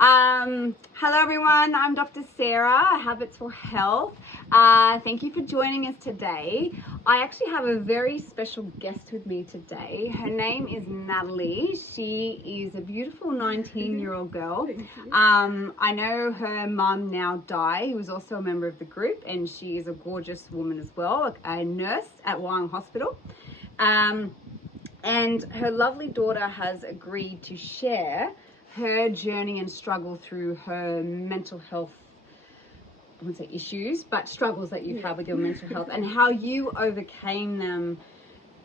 Hello everyone, I'm Dr. Sarah, Habits for Health. Thank you for joining us today. I actually have a very special guest with me today. Her name is Natalie. She is a beautiful 19-year-old girl. I know her mum now, Di, who is also a member of the group, and she is a gorgeous woman as well, a nurse at Wyong Hospital. And her lovely daughter has agreed to share her journey and struggle through her mental health, I wouldn't say issues, but struggles that you've had with your mental health and how you overcame them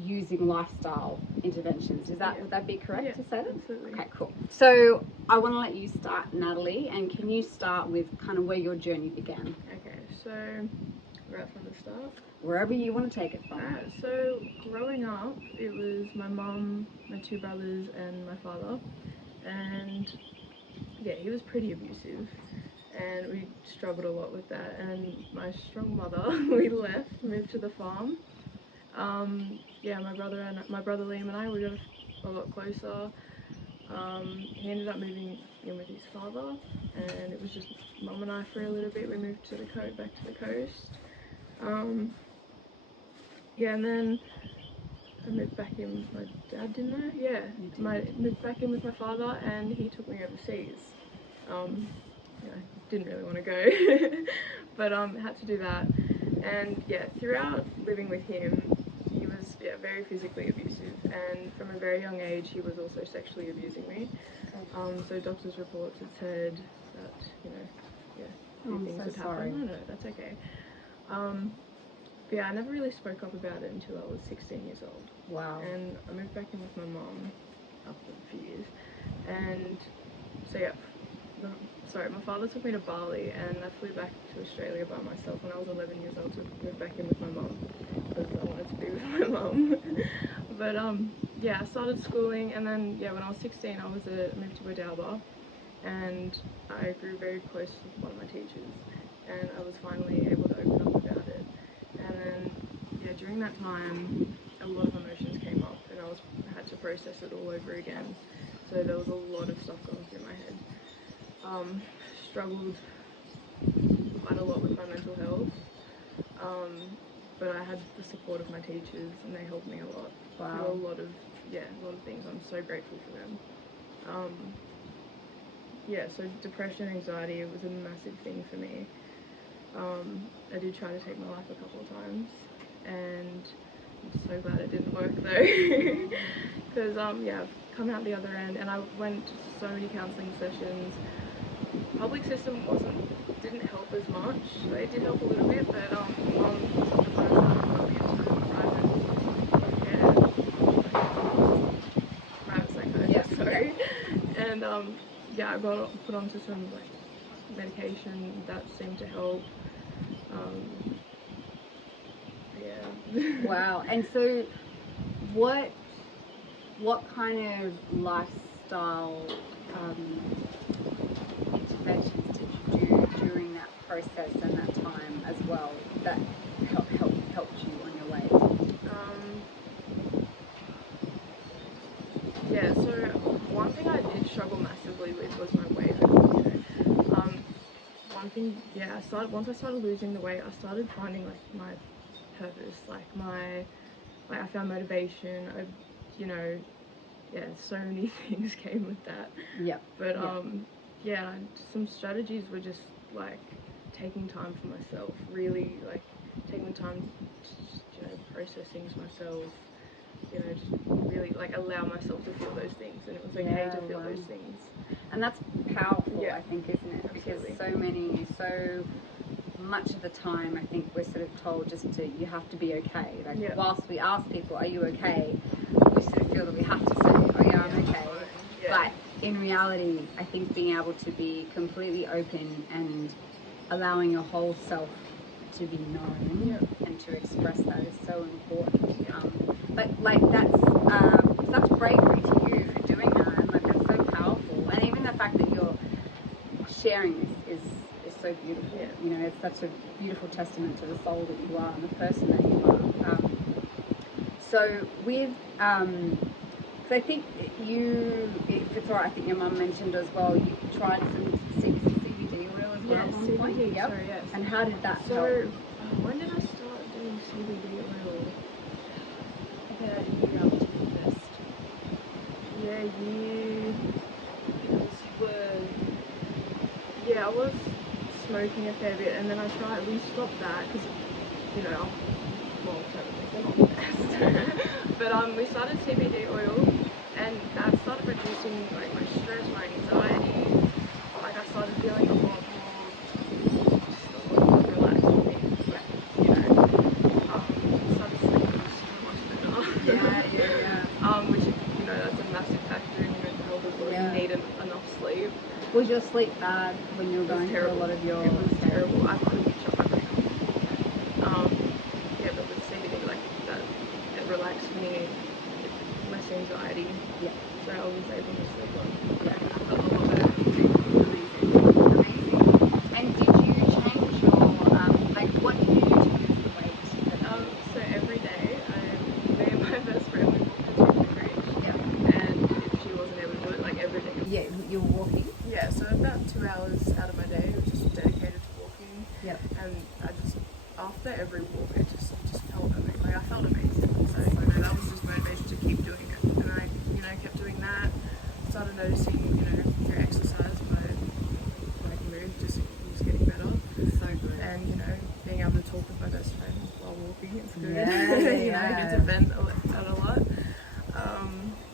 using lifestyle interventions. Would that be correct to say that? Absolutely. Okay, cool. So I want to let you start, Natalie, and can you start with kind of where your journey began? Okay, so right from the start. Wherever you want to take it from. Alright, so growing up, it was my mum, my two brothers, and my father. And yeah, he was pretty abusive, and we struggled a lot with that. And my strong mother, we moved to the farm. My brother Liam and I, we got a lot closer. He ended up moving in with his father, and it was just mum and I for a little bit. We moved to back to the coast. And then I moved back in with my dad, didn't I? Yeah, moved back in with my father, and he took me overseas. Didn't really want to go, but had to do that. And yeah, throughout living with him, he was very physically abusive, and from a very young age, he was also sexually abusing me. So doctors' reports had said that things had happened. No, that's okay. I never really spoke up about it until I was 16 years old. Wow. And I moved back in with my mom after a few years. And my father took me to Bali, and I flew back to Australia by myself when I was 11 years old to move back in with my mom, because I wanted to be with my mom. But I started schooling, and then when I was 16, I moved to Wadalba, and I grew very close with one of my teachers, and I was finally able to open up about it. And then during that time, a lot of emotions came up, and I had to process it all over again. So there was a lot of stuff going through my head. Struggled quite a lot with my mental health, but I had the support of my teachers, and they helped me a lot. Wow. Through a lot of things. I'm so grateful for them. So depression, anxiety, it was a massive thing for me. I did try to take my life a couple of times, and I'm so glad it didn't work though, because I've come out the other end, and I went to so many counselling sessions. Public system didn't help as much. It did help a little bit, but private psychiatrist, sorry. And I got put onto some medication that seemed to help. Wow. And so what kind of lifestyle interventions did you do during that process and that time as well that helped you on your way? So one thing I did struggle massively with was my weight. One thing, once I started losing the weight, I started finding my purpose, I found motivation. So many things came with that. Yep. But some strategies were just taking time for myself, really taking the time to process things myself. Just really allow myself to feel those things, and it was okay to feel those things. And that's powerful, I think, isn't it? Absolutely. Because so much of the time, I think we're sort of told you have to be okay. Whilst we ask people, are you okay? We sort of feel that we have to say, oh yeah, I'm okay. But in reality, I think being able to be completely open and allowing your whole self to be known and to express that is so important. But that's such bravery to you for doing that, and that's so powerful. And even the fact that you're sharing this is so beautiful. It's such a beautiful testament to the soul that you are and the person that you are. So with so I think if it's all right, I think your mum mentioned as well, tried some CBD oil as well at one point. CBD, Yep. sorry, yes. And how did that So, help? when did I start doing CBD oil? About a year after you first. Yeah, Because you were. yeah, I was smoking a fair bit, and then we stopped that because, you know, well, they're not the best. But we started CBD oil, and that started reducing like my stress, my anxiety. Like I started feeling a lot more relaxed with me. Like, you know, started sleeping so much better. Which, you know, that's a massive factor in your mental health as well. Yeah. You need enough sleep. Was your sleep bad when you were going through a lot of your... It was terrible. I couldn't shut my brain off. Yeah, but with CBD, like that, it relaxed me, less anxiety. Yeah. So I was able to sleep on. Yeah. I felt a lot better. Amazing. And did you change your, like, what did you do to lose the weight? So every day, me and my best friend, we walked to the bridge. Yeah. And if she wasn't able to do it, like every day. Yeah, you were walking? Yeah, so about 2 hours out of my day was just dedicated to walking. Yep. And I just, after every walk, it just felt amazing. Like I felt amazing. So you know, that was just motivation to keep doing it. And I, you know, kept doing that. Started noticing, you know, through exercise, my mood just was getting better. So good. And you know, being able to talk with my best friend while walking, it's good. Yeah, You know, yeah. get to vent out a lot.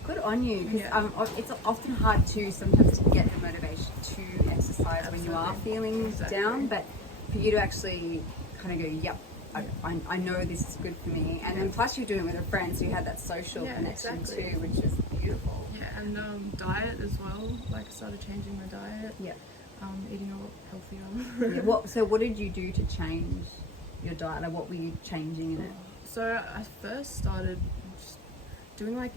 Good on you, because Yeah. it's often hard to sometimes to get the motivation to exercise when you are feeling down, but for you to actually kind of go, yep, I know this is good for me, and then plus you're doing it with a friend, so you had that social connection too, which is beautiful. Yeah, and diet as well. Like I started changing my diet. Yeah. Eating a lot healthier. Yeah. So what did you do to change your diet? Like, what were you changing in it? So I first started just doing like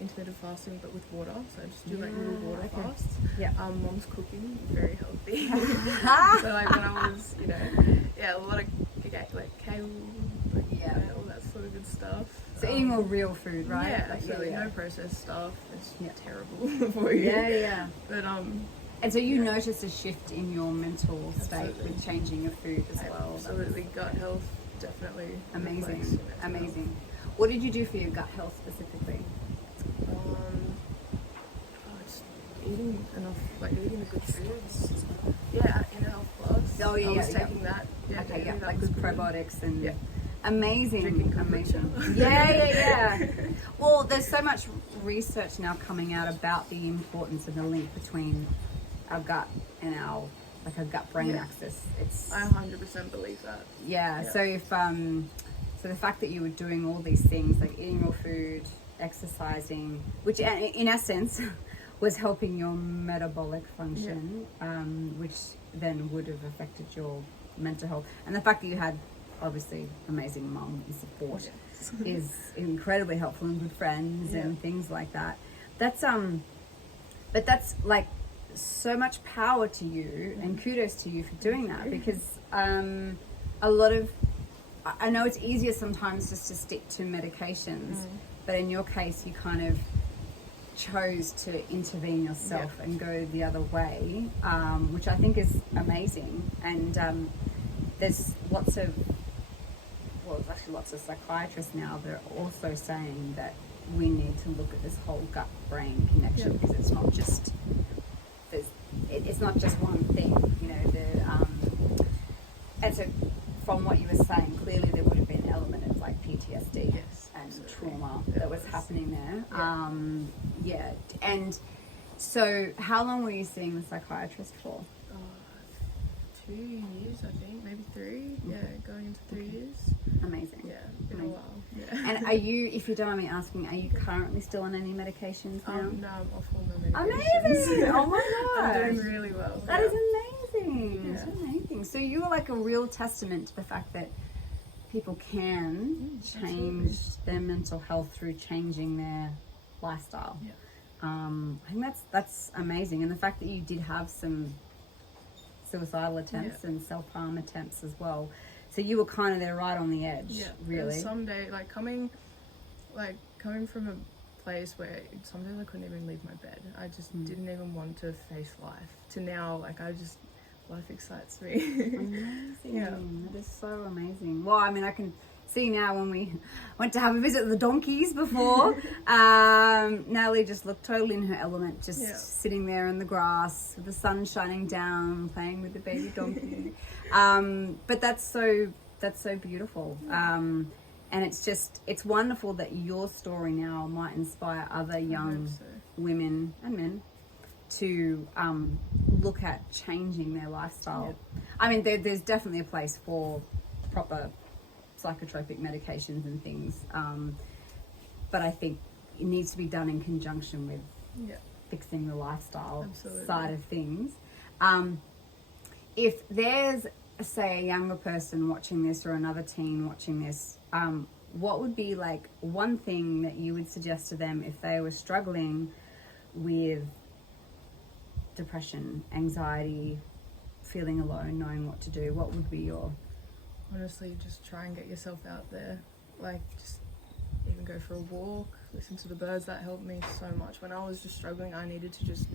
intermittent fasting, but with water. So I just do like little water fasts. Yeah. Mom's cooking, very healthy. So like when I was, you know, a lot of like kale, all that sort of good stuff. So eating more real food, right? Yeah, Like, absolutely. No processed stuff. It's terrible for you. Yeah. But And so you noticed a shift in your mental state Absolutely. with changing your food as well. Absolutely, gut health definitely. Amazing. What did you do for your gut health specifically? Just eating enough, like eating the good foods. Yeah, in Health Plus. Oh, yeah, I was yeah. taking that. Yeah, Okay, that like was good good. probiotics and Yeah. amazing. Drinking Amazing. kombucha. Yeah. Well, there's so much research now coming out about the importance of the link between our gut and our gut-brain axis. It's I 100% believe that. yeah. Yeah. So if so the fact that you were doing all these things like eating raw food, exercising, which in essence was helping your metabolic function, which then would have affected your mental health, and the fact that you had obviously amazing mum and support is incredibly helpful, and good friends and things like that. That's but that's like so much power to you, and kudos to you for doing that, because a lot of, I know it's easier sometimes just to stick to medications, but in your case you kind of chose to intervene yourself and go the other way, which I think is amazing. And there's lots of psychiatrists now that are also saying that we need to look at this whole gut-brain connection, because it's not just it's not just one thing, you know. And so from what you were saying, clearly there would have been an element of like PTSD and trauma that was happening there. And so how long were you seeing the psychiatrist for? 2 years, I think, maybe 3. Yeah, going into 3 years. Amazing. Yeah, been a while. Yeah. And are you, if you don't mind me asking, are you currently still on any medications now? No, I'm off all my medications. Amazing! Oh my god! I'm doing really well. That is amazing. Yeah. It's amazing. So you are like a real testament to the fact that people can change their mental health through changing their lifestyle. Yeah. I think that's amazing, and the fact that you did have some suicidal attempts and self-harm attempts as well. So you were kind of there right on the edge, really. And someday, like coming from a place where sometimes I couldn't even leave my bed. I just didn't even want to face life. To now, like, life excites me. Amazing. Yeah. That is so amazing. Well, I mean, I can see now when we went to have a visit with the donkeys before, Natalie just looked totally in her element, just sitting there in the grass with the sun shining down, playing with the baby donkey. But that's so beautiful. And it's wonderful that your story now might inspire other young women and men to look at changing their lifestyle. I mean, there's definitely a place for proper psychotropic medications and things, but I think it needs to be done in conjunction with fixing the lifestyle side of things. If there's, say, a younger person watching this or another teen watching this, what would be like one thing that you would suggest to them if they were struggling with depression, anxiety, feeling alone, knowing what to do? What would be your... Honestly, just try and get yourself out there. Like, just even go for a walk, listen to the birds. That helped me so much. When I was just struggling, I needed to just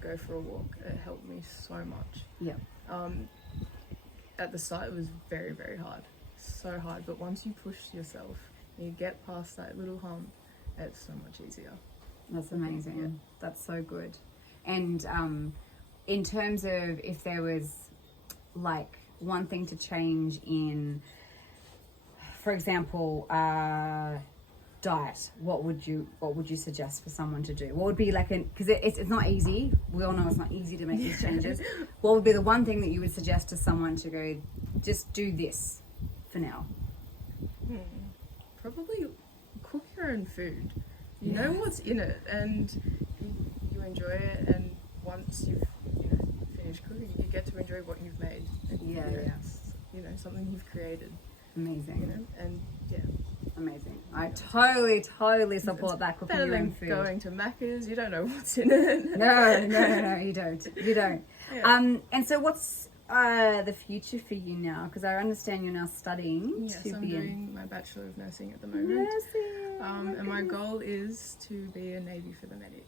go for a walk. It helped me so much. Yeah. At the start, it was very, very hard. So hard. But once you push yourself and you get past that little hump, it's so much easier. That's amazing. Yeah. That's so good. And in terms of if there was like one thing to change in, for example, diet, what would you suggest for someone to do? What would be like because it's not easy. We all know it's not easy to make these changes. What would be the one thing that you would suggest to someone to go, just do this for now? Probably cook your own food. You know what's in it, and you enjoy it. And once you've finished cooking, you get to enjoy what you've made. And, something you've created. Amazing. Amazing. I Yeah. totally support that, cooking Better your own than food. going to Macca's. You don't know what's in it. No, you don't. Yeah. And so what's the future for you now? Because I understand you're now studying Yes, to I'm be doing my Bachelor of Nursing at the moment. And my goodness. goal is to be a Navy for the medic.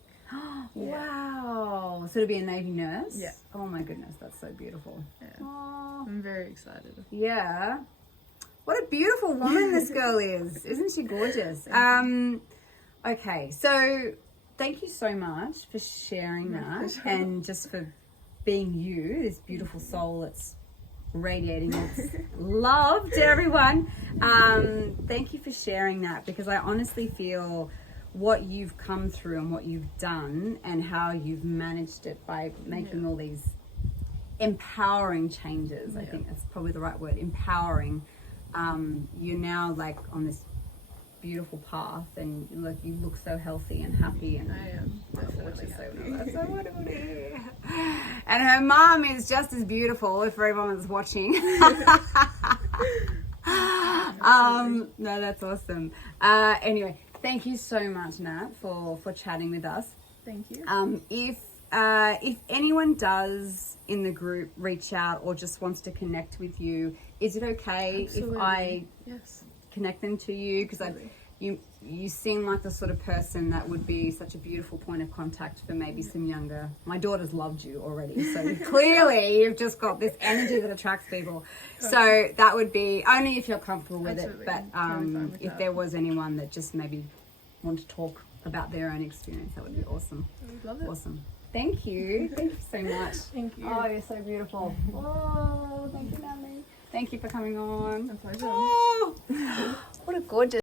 Wow. So to be a Navy nurse? Yeah. Oh my goodness, that's so beautiful. Yeah. Oh. I'm very excited. Yeah. What a beautiful woman this girl is. Isn't she gorgeous? Okay, so thank you so much for sharing that and just for being you, this beautiful soul that's radiating its love to everyone. Thank you for sharing that, because I honestly feel what you've come through and what you've done and how you've managed it by making all these empowering changes. I think that's probably the right word, empowering. You're now like on this beautiful path, and you look so healthy and happy, and I am definitely happy. that's so wonderful to hear. And her mom is just as beautiful, if everyone that's watching. No, that's awesome. Anyway, thank you so much, Nat, for chatting with us. Thank you. If anyone does in the group reach out or just wants to connect with you, is it okay if I connect them to you? Because you seem like the sort of person that would be such a beautiful point of contact for maybe some younger. My daughter's loved you already, so clearly you've just got this energy that attracts people. So that would be only if you're comfortable with it. But if there was anyone that just maybe wanted to talk about their own experience, that would be awesome. I would love it. Awesome. Thank you. Thank you so much. Thank you. Oh, you're so beautiful. Oh, thank you, Natalie. Thank you for coming on. A pleasure. Oh, what a gorgeous